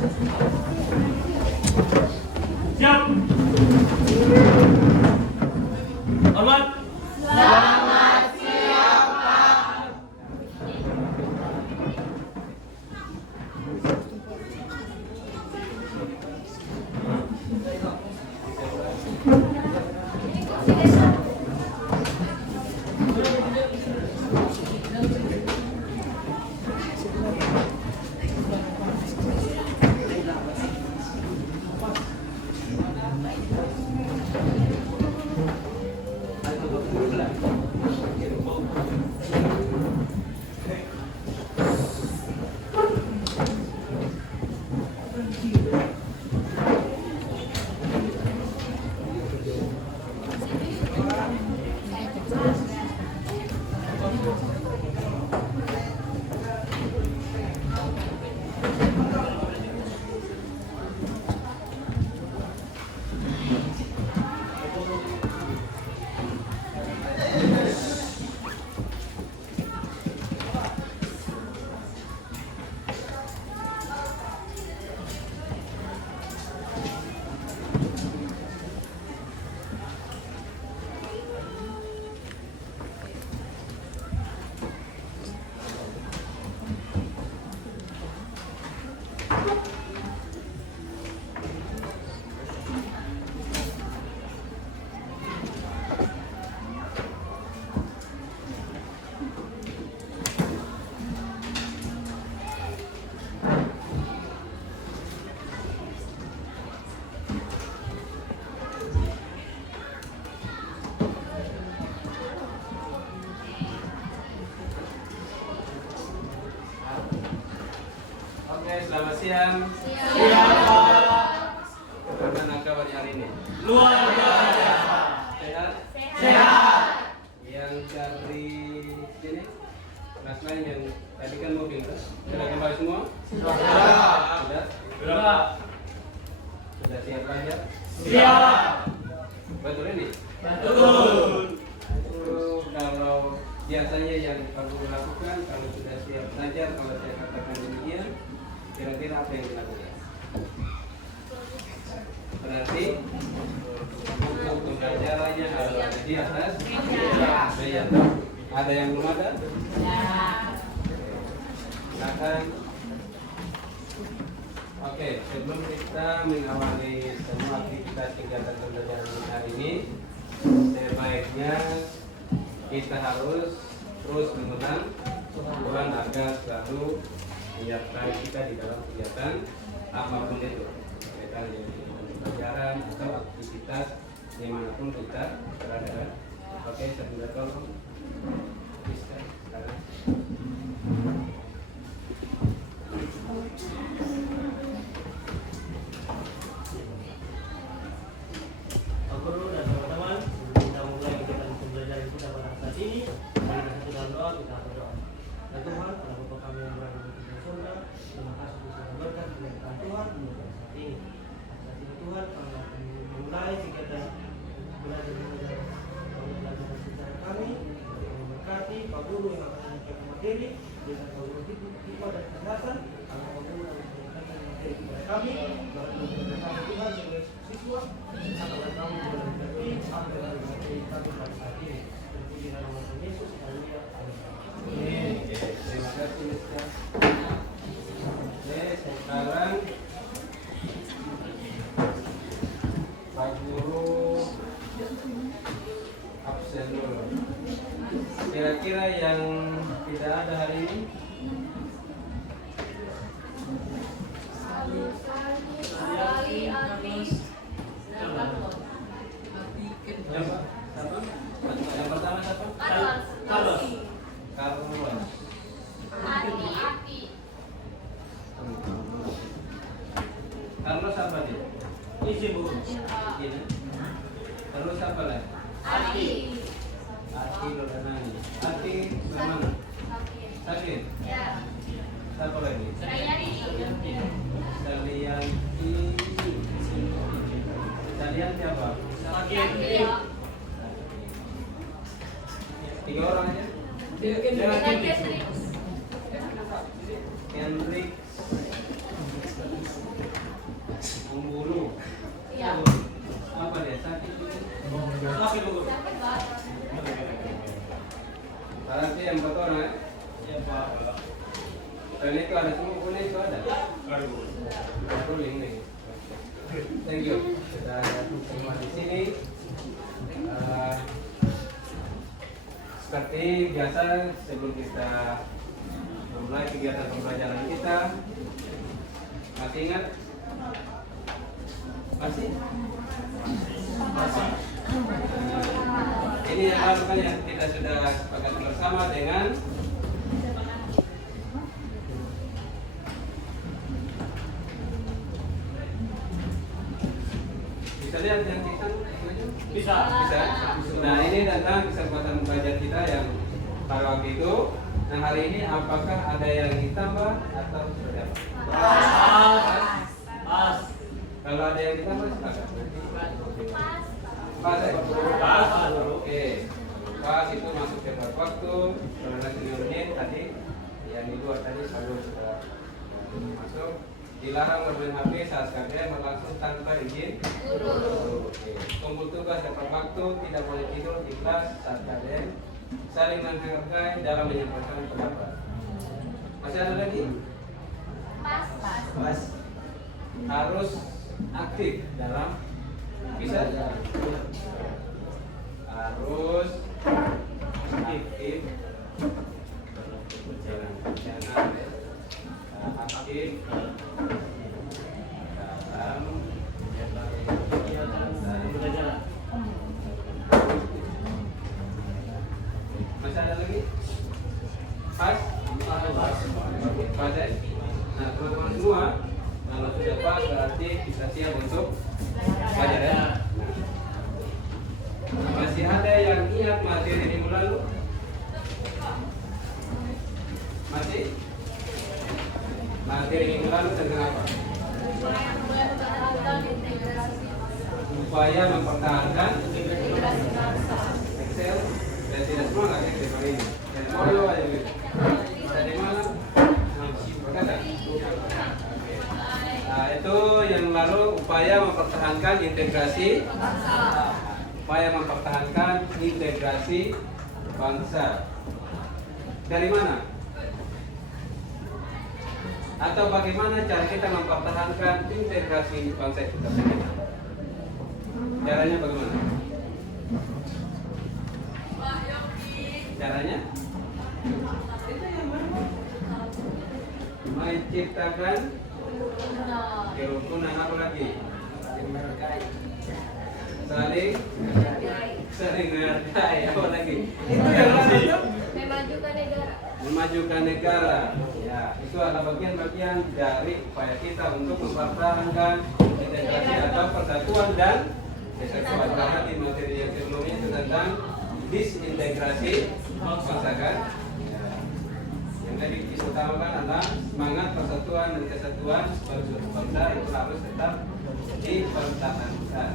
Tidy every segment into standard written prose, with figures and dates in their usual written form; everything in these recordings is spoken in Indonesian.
Siap. Hormat. Selamat siang, Pak. Oke, selamat siang. Siap, Pak. Bagaimana kabar hari ini? Luar biasa. Sehat? Sehat. Yang dari sini? Kelas lain yang tadi kan mobil kan? Sudah kembali semua? Sudah? Sudah. Sudah siap belajar? Siap. Betul ini? Betul. Itu kalau biasanya yang perlu dilakukan kalau sudah siap belajar, kalau saya katakan demikian, kira-kira apa yang dilakukan? Berarti untuk pembelajarannya harus ada di atas meja. Ada yang belum ada? Silakan. Oke, sebelum kita mengawali semua aktivitas kegiatan pembelajaran hari ini, sebaiknya kita harus terus mengulang Tuhan agar selalu menyertai kita di dalam kegiatan apapun itu, kegiatan pembelajaran atau aktivitas dimanapun kita berada. Oke, sebentar tolong. Bisa, sekarang. Pak Guru dan teman-teman, kita mulai kegiatan pembelajaran kita pada saat ini. Mari kita satu dalam doa, kita berdoa. Ya Tuhan, pada Bapa kami yang berada di surga, terima kasih bisa berkat kemuliaan Tuhan untuk saat ini. Saat ini Tuhan, kami akan memulai kegiatan belajar secara kami. Kami memberkati Pak Guru yang akan menyampaikan materi dengan Pak Guru hikmah dan kecerdasan. Kami Pak Guru akan menyampaikan materi kepada kami. Berkat Tuhan sebagai siswa, agar kami boleh mengerti apa yang materi kami pada saat ini. Terpuji dalam nama Yesus, haleluya. Amin. Oke, terima kasih Mister. Oke, sekarang Pak Guru absen dulu. Kira-kira yang tidak ada hari ini? Yang pertama siapa? Carlos. Carlos. Carlos apa dia? Isi Bu. Ini. Terus apa lagi? Ati Lodanani. Ati mana? Sakit. Siapa lagi? Salian siapa? Sakit. Tiga orang aja. Henrik. Rolling nih. Thank you. Sudah semua di sini. Seperti biasa sebelum kita memulai kegiatan pembelajaran kita, masih ingat? Masih? Ini yang lalu kan yang kita sudah sepakat bersama dengan bisa lihat yang kita Bisa. bisa. Nah ini tentang kesempatan belajar kita yang pada waktu itu. Nah hari ini apakah ada yang ditambah atau sudah? Pas. Kalau ada yang ditambah silakan. Pas ya? Pas. Oke. Pas itu masuk tepat waktu. Karena seniornya tadi yang di luar tadi selalu sudah masuk. Dilarang bermain HP saat kalian berlangsung tanpa izin guru. Oke. Kumpul tugas tepat waktu, tidak boleh tidur di kelas saat kalian saling menghargai dalam menyampaikan pendapat. Masih ada lagi? Pas. Harus aktif dalam bisa harus aktif dalam aktif dalam Belajar. masih ada lagi? Pas? Pas ya? Nah teman-teman semua, kalau sudah pas berarti kita siap untuk belajar ya. Masih ada yang ingat materi minggu lalu? Masih? Materi minggu lalu tentang apa? Upaya mempertahankan Excel dan tidak semua nggak Excel hari ini. Dan mau aja gitu. Dari mana? Berkata. Nah itu yang lalu upaya mempertahankan integrasi. Upaya mempertahankan integrasi bangsa. Dari mana? Atau bagaimana cara kita mempertahankan integrasi bangsa kita sendiri? Caranya bagaimana? Caranya? Menciptakan kerukunan apa lagi? Saling menghargai apa lagi? Itu yang lalu. Memajukan negara. Ya, itu adalah bagian-bagian dari upaya kita untuk mempertahankan integrasi atau persatuan dan kesatuan. Karena di materi yang sebelumnya itu tentang disintegrasi bangsa kan. Ya. Yang tadi diutamakan adalah semangat persatuan dan kesatuan bangsa itu harus tetap dipertahankan.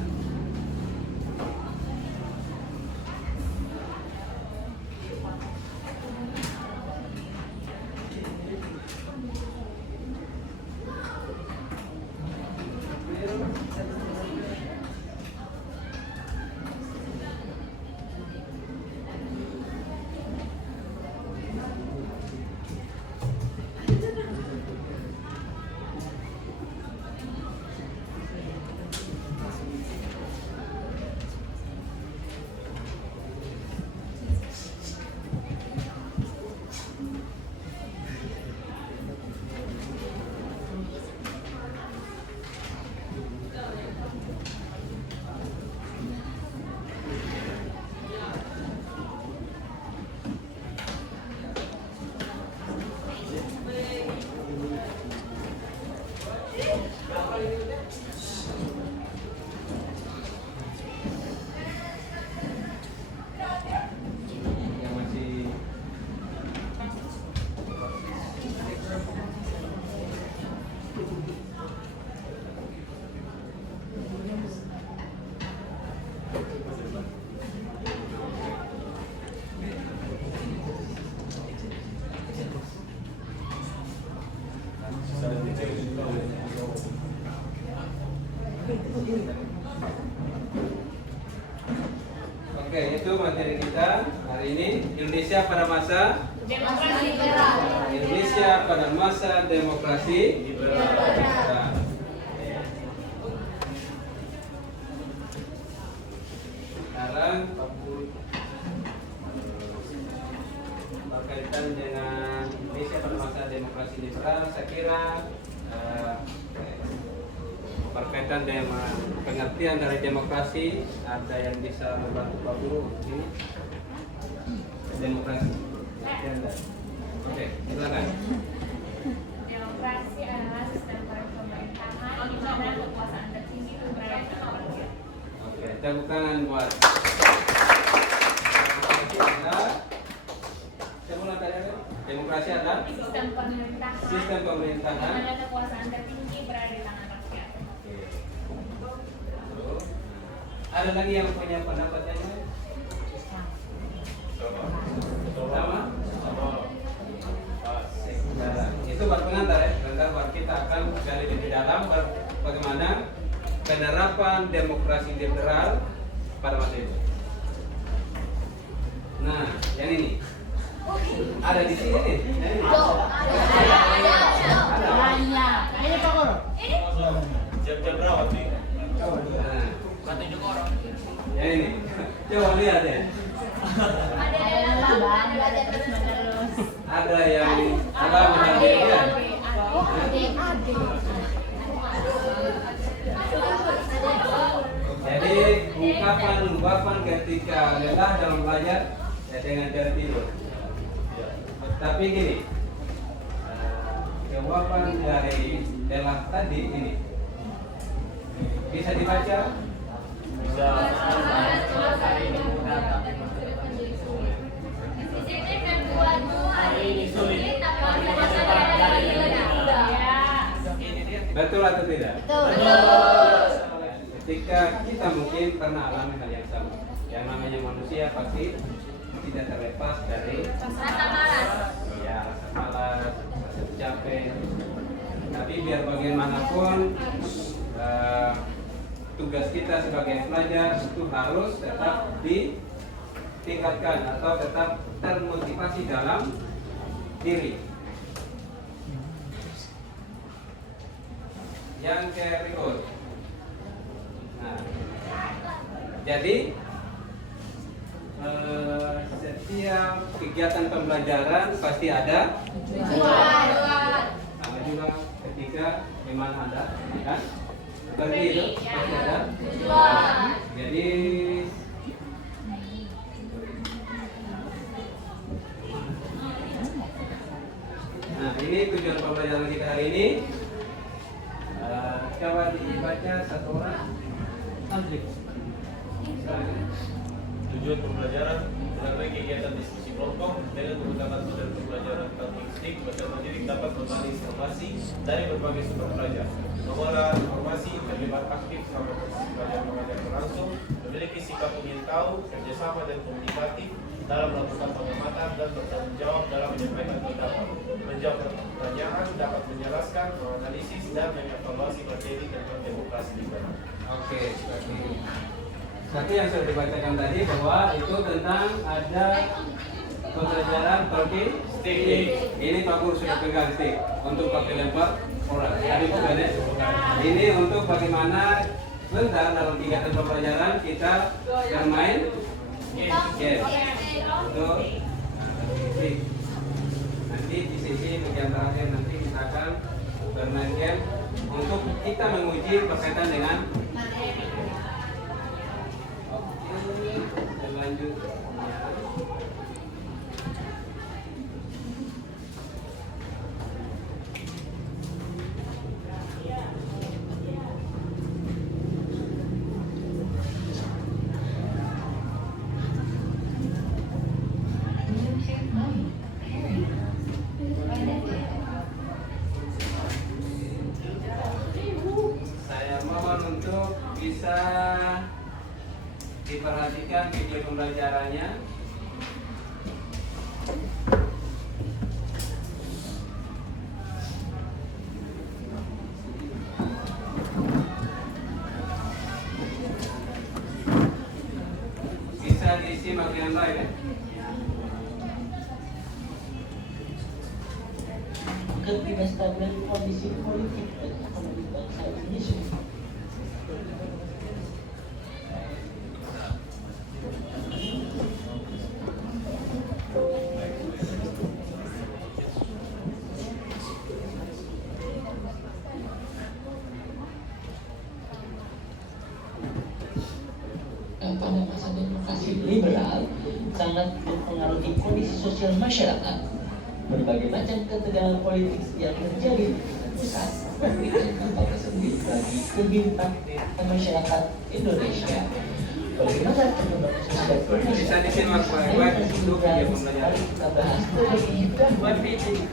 Oke, itu materi kita hari ini. Indonesia pada masa Demokrasi liberal. Indonesia pada masa demokrasi liberal. Sekarang berkaitan dengan Indonesia pada masa demokrasi liberal, saya kira berkaitan dengan pengertian dari demokrasi, ada yang bisa membantu Pak Guru ini demokrasi. Oke, silakan. Demokrasi adalah sistem pemerintahan di mana kekuasaan tertinggi itu berada di tangan rakyat. Oke, tepuk tangan buat. Saya ulang tadi apa? Demokrasi adalah Sistem pemerintahan sistem di pemerintahan. mana kekuasaan tertinggi berada di tangan rakyat. Oke. Lalu, ada lagi yang punya pendapat yang lain? Sama? Nah, itu buat pengantar ya. Pengantar buat kita akan gali lebih dalam bagaimana penerapan demokrasi liberal pada masa itu. Nah, yang ini ada di sini nih. Yang ini. Ada. Ini Pak Guru. Jam berapa tuh? Nah, Satu orang. yang ini. Coba lihat ya. Belajar terus-menerus. Ada yang ada menjadi Jadi ungkapan ketika lelah dalam belajar ya dengan tertidur. Tapi gini, jawaban dari lelah tadi ini bisa dibaca. Bisa. Betul atau tidak? Ketika kita mungkin pernah alami hal yang sama, yang namanya manusia pasti tidak terlepas dari Rasa malas. ya rasa malas, rasa capek. Tapi biar bagaimanapun tugas kita sebagai pelajar itu harus tetap ditingkatkan atau tetap termotivasi dalam diri. Yang berikut. Nah, jadi setiap kegiatan pembelajaran pasti ada Tujuan. sama juga ketika memang ada kan seperti itu pasti ada Tujuan. jadi nah ini tujuan pembelajaran kita hari ini. Coba dibaca satu orang. Andri. Tujuan pembelajaran melalui kegiatan diskusi kelompok dengan menggunakan metode pembelajaran statistik, beserta diri dapat mengambil informasi dari berbagai sumber belajar, mengolah informasi, terlibat aktif sama proses belajar mengajar berlangsung, memiliki sikap ingin tahu, kerjasama dan komunikatif dalam melakukan pengamatan dan bertanggung jawab dalam menyampaikan pendapat, menjawab pertanyaan, dapat menjelaskan, menganalisis dan mengevaluasi materi tentang demokrasi liberal. Oke, seperti ini. Satu yang sudah dibacakan tadi bahwa itu tentang ada pembelajaran pakai stick. Ini Pak Guru sudah pegang stick untuk pakai lempar orang. Tadi bukan ya? Ini untuk bagaimana sebentar dalam kegiatan pembelajaran kita bermain game. Untuk stick. Nanti di sisi bagian terakhir nanti kita akan bermain game untuk kita menguji berkaitan dengan selanjutnya. Saya mohon untuk bisa diperhatikan video pembelajarannya. Bisa diisi bagian lain ya. kestabilan kondisi politik dan ekonomi bangsa Indonesia. Pada masa demokrasi liberal sangat mempengaruhi kondisi sosial masyarakat. Berbagai macam ketegangan politik yang terjadi di pusat memberikan dampak tersendiri bagi kehidupan masyarakat Indonesia. Bagaimana perkembangan sosial Indonesia? Kita bahas lebih lanjut.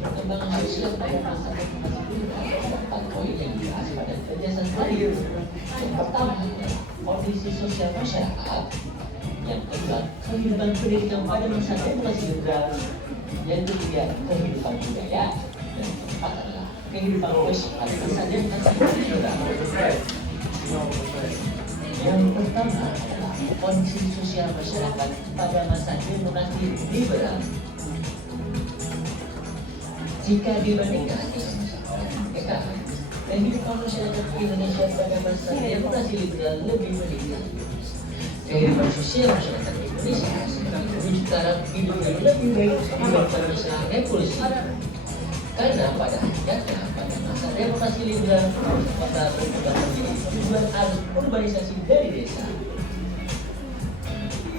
Perkembangan sosial pada masa demokrasi liberal poin yang dibahas pada penjelasan tadi. Yang pertama adalah kondisi sosial masyarakat. Yang kedua, kehidupan pendidikan pada masa demokrasi liberal. Yang ketiga, kehidupan budaya. Dan yang keempat adalah kehidupan sosial pada masa demokrasi liberal. Yang pertama adalah kondisi sosial masyarakat pada masa demokrasi liberal. Jika dibandingkan dengan masa merdeka, kehidupan masyarakat Indonesia pada masa demokrasi liberal lebih meningkat. Kehidupan sosial masyarakat Indonesia semakin menuju ke arah hidup yang lebih baik dibandingkan masa revolusi. Karena pada hakikatnya pada masa demokrasi liberal kota berkembang menjadi tujuan arus urbanisasi dari desa.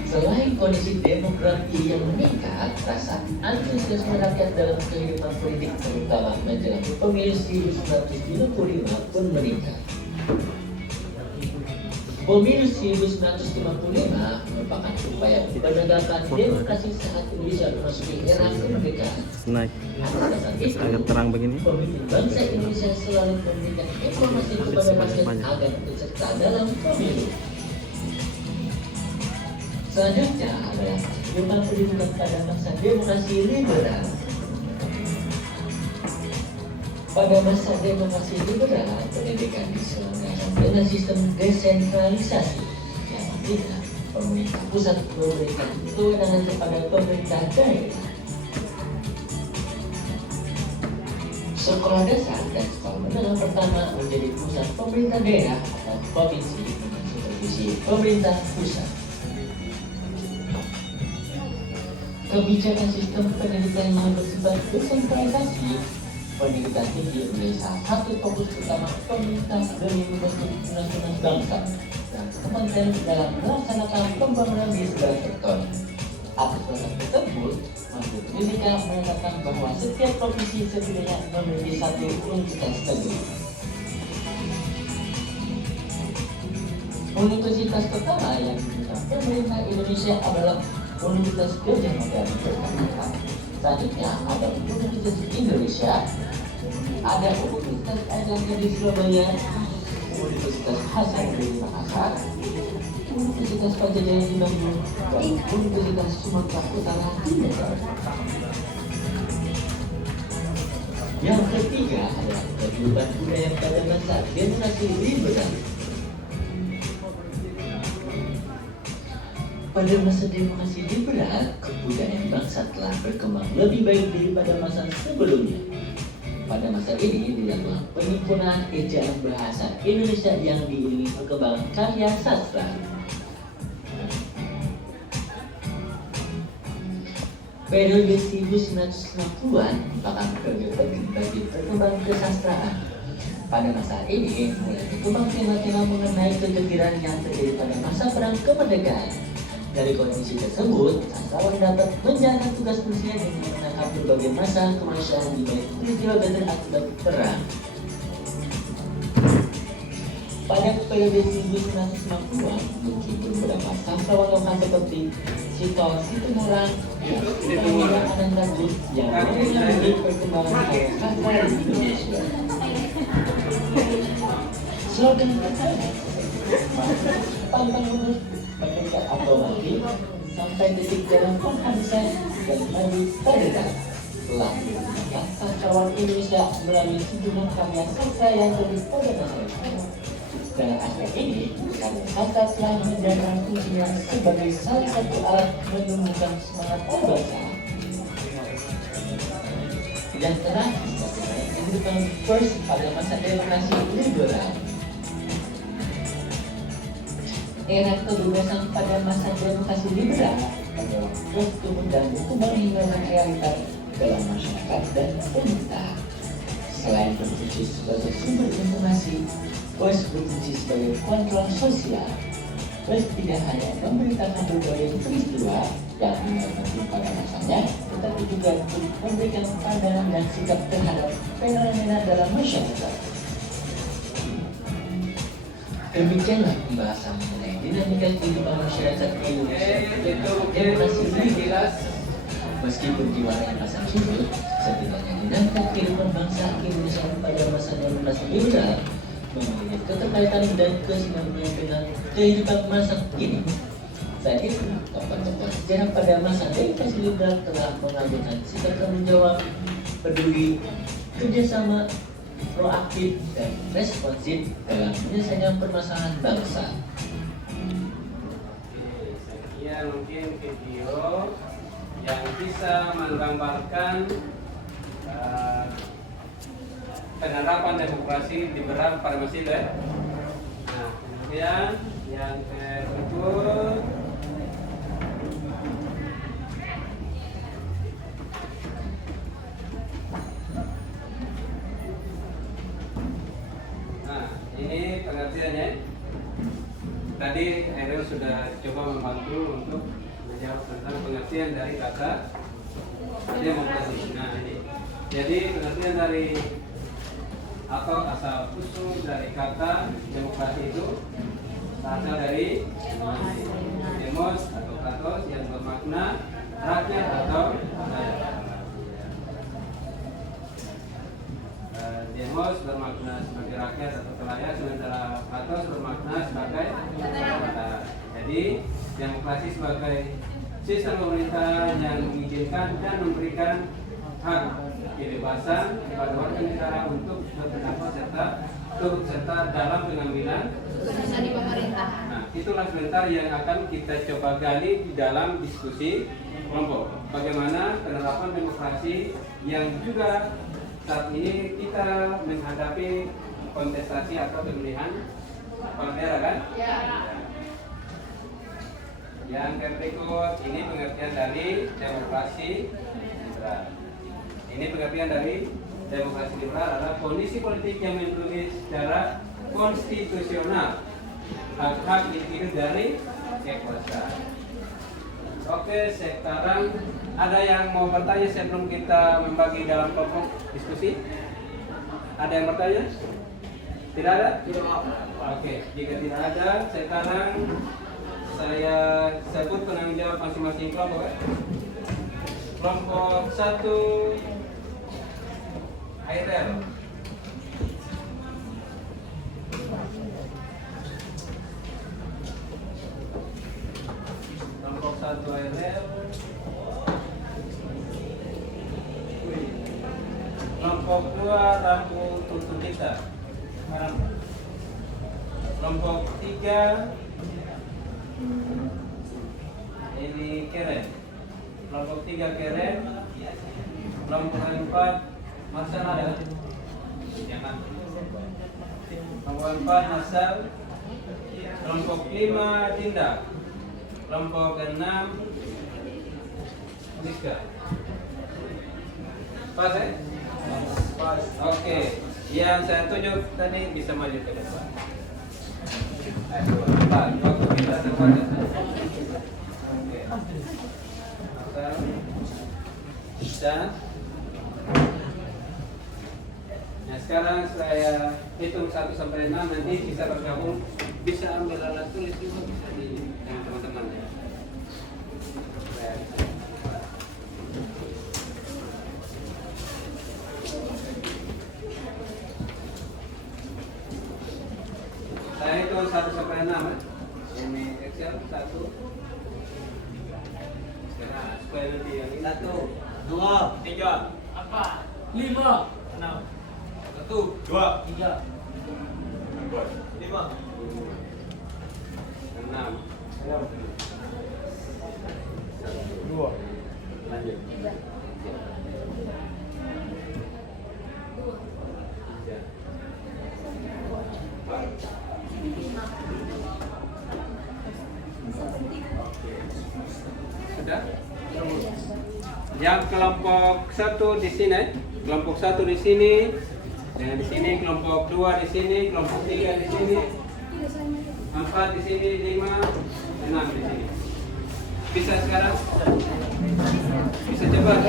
Selain kondisi demografi yang meningkat, rasa antusiasme rakyat dalam kehidupan politik terutama menjelang pemilu 1975 pun meningkat. Pemilu 1955 merupakan upaya penegakan demokrasi saat Indonesia memasuki era kemerdekaan. Agak terang begini. Pemimpin bangsa Indonesia selalu memberikan informasi kepada masyarakat agar ikut serta dalam pemilu. Selanjutnya adalah kehidupan pendidikan pada masa demokrasi liberal. Pada masa demokrasi liberal, pendidikan diselenggarakan dengan sistem desentralisasi, yang artinya pemerintah pusat memberikan kewenangan kepada pemerintah daerah. Sekolah dasar dan sekolah menengah pertama menjadi pusat pemerintah daerah atau provinsi dengan supervisi pemerintah pusat. Kebijakan sistem pendidikan yang bersifat desentralisasi pendidikan tinggi menjadi salah satu fokus utama pemerintah demi membentuk undang-undang bangsa dan kementerian dalam melaksanakan pembangunan di segala sektor. Atas dasar tersebut, Menteri Pendidikan menyatakan bahwa setiap provinsi setidaknya memiliki satu universitas negeri. Universitas pertama yang dimiliki pemerintah Indonesia adalah Universitas Gadjah Mada di Jakarta. Selanjutnya ada Universitas Indonesia, ada Universitas Airlangga di Surabaya, Universitas Hasanuddin di Makassar, Universitas Padjadjahn di Bandung, dan Universitas Sumatera Utara di Medan. Yang ketiga adalah kehidupan budaya pada masa demokrasi liberal. Pada masa demokrasi liberal, kebudayaan bangsa telah berkembang lebih baik daripada masa sebelumnya. Pada masa ini dilakukan penyempurnaan ejaan bahasa Indonesia yang diiringi perkembangan karya sastra. Periode 1990-an merupakan periode penting bagi perkembangan kesastraan. Pada masa ini mulai berkembang tema-tema mengenai kegenderan yang terjadi pada masa perang kemerdekaan. Dari kondisi tersebut, sastrawan dapat menjalankan tugas fungsinya dengan menangkap berbagai masalah kemanusiaan di balik peristiwa genting akibat perang. Pada periode 1990-an, mungkin beberapa sastrawan lokal seperti Sito Situmorang dan Anantatur yang mengalami perkembangan sastra di Indonesia. Slogan pertama, pantang mundur, merdeka atau mati, sampai detik dalam penghabisan dan maju pada telah digunakan sastrawan Indonesia melalui sejumlah karya sastra yang terbit pada masa itu. Dalam aspek ini, kata telah menjalankan fungsinya sebagai salah satu alat menumbuhkan semangat pembaca. Dan terakhir, kehidupan pers pada masa demokrasi liberal. Era kebebasan pada masa demokrasi liberal adalah bertumbuh dan berkembang hingga realitas dalam masyarakat dan pemerintah. Selain berfungsi sebagai sumber informasi, pers berfungsi sebagai kontrol sosial. Pers tidak hanya memberitakan berbagai peristiwa yang mengenai pada masanya, tetapi juga untuk memberikan pandangan dan sikap terhadap fenomena dalam masyarakat. Demikianlah pembahasan mengenai dinamika kehidupan masyarakat di Indonesia. Demokrasi jelas. Meskipun diwarnai masa sudut, setidaknya dinamika kehidupan bangsa Indonesia pada masa demokrasi liberal memiliki keterkaitan dan kesinambungan dengan kehidupan masa kini. Saat itu, tokoh-tokoh sejarah pada masa demokrasi liberal telah mengambilkan sikap tanggung jawab, peduli, kerjasama, proaktif, dan responsif dalam menyelesaikan permasalahan bangsa. Sekian mungkin video yang bisa menggambarkan penerapan demokrasi liberal pada masa itu. Nah, kemudian yang berikut ini pengertiannya. Tadi Eril sudah coba membantu untuk menjawab tentang pengertian dari kata demokrasi. Nah, ini jadi pengertian dari atau asal usul dari kata demokrasi itu berasal dari demos atau kratos yang bermakna rakyat atau rakyat. Demos bermakna sebagai rakyat atau pelayan, sementara kratos bermakna sebagai pemerintah. Jadi demokrasi sebagai sistem pemerintah yang mengizinkan dan memberikan hak kebebasan kepada warga negara untuk berpendapat serta turut serta dalam pengambilan keputusan di pemerintahan. Nah, itulah sebentar yang akan kita coba gali di dalam diskusi kelompok. Bagaimana penerapan demokrasi yang juga saat ini kita menghadapi kontestasi atau pemilihan kepala daerah, kan? Ya. Yang berikut ini pengertian dari demokrasi liberal. Ini pengertian dari demokrasi liberal adalah kondisi politik yang melindungi secara konstitusional hak-hak individu dari kekuasaan. Oke, sekarang ada yang mau bertanya sebelum kita membagi dalam kelompok diskusi? Ada yang bertanya? Tidak ada? Oke, jika tidak ada, sekarang saya sebut penanggung jawab masing-masing kelompok. Kelompok 1 ARL. Kelompok 1 ARL. Kelompok 2 Rambu Tuntun Desa. Kelompok 3 ini Keren. Kelompok 3 Keren. Kelompok 4 Masal ada? Jangan. Kelompok 4 Masal. Kelompok 5 Dinda. Kelompok 6 Rizka. Pas ya? Pas. Oke. Yang saya tunjuk tadi bisa maju ke depan. Ayo, Pak. Waktu kita terbatas. Oke. Masal. Bisa. Nah, sekarang saya hitung 1 sampai 6, nanti bisa bergabung, bisa ambil alat tulis juga, bisa di teman-teman ya. Saya hitung 1 sampai 6 ya. Ini Excel 1. Sekarang supaya lebih yang ini 1, 2, 3, 4, 5, 6. 1, 2, 3, 4, 5, Enam. Dua. Lanjut. Sudah? Yang kelompok 1 di sini, kelompok 1 di sini, dengan di sini, kelompok 2 di sini, kelompok 3 di sini, 4 di sini, 5, 6 di sini. Bisa sekarang? Bisa cepat?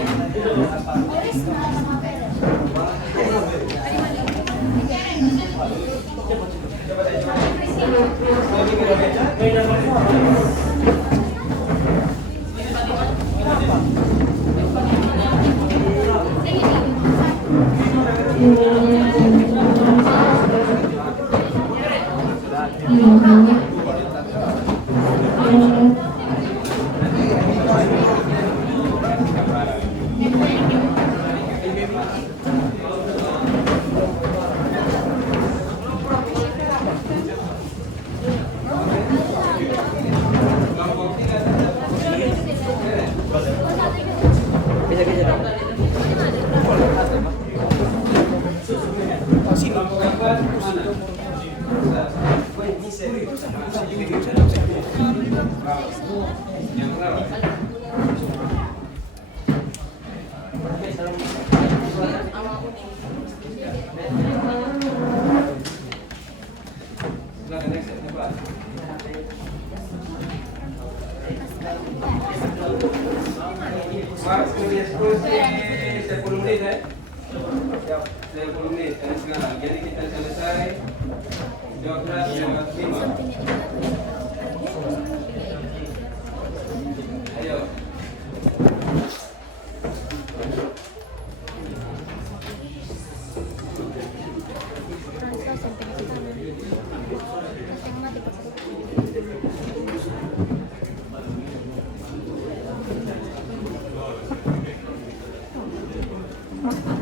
Waktu diskusi 10 menit ya. 10 menit dari sekarang. Jadi kita selesai 12:05. Ayo. Mas,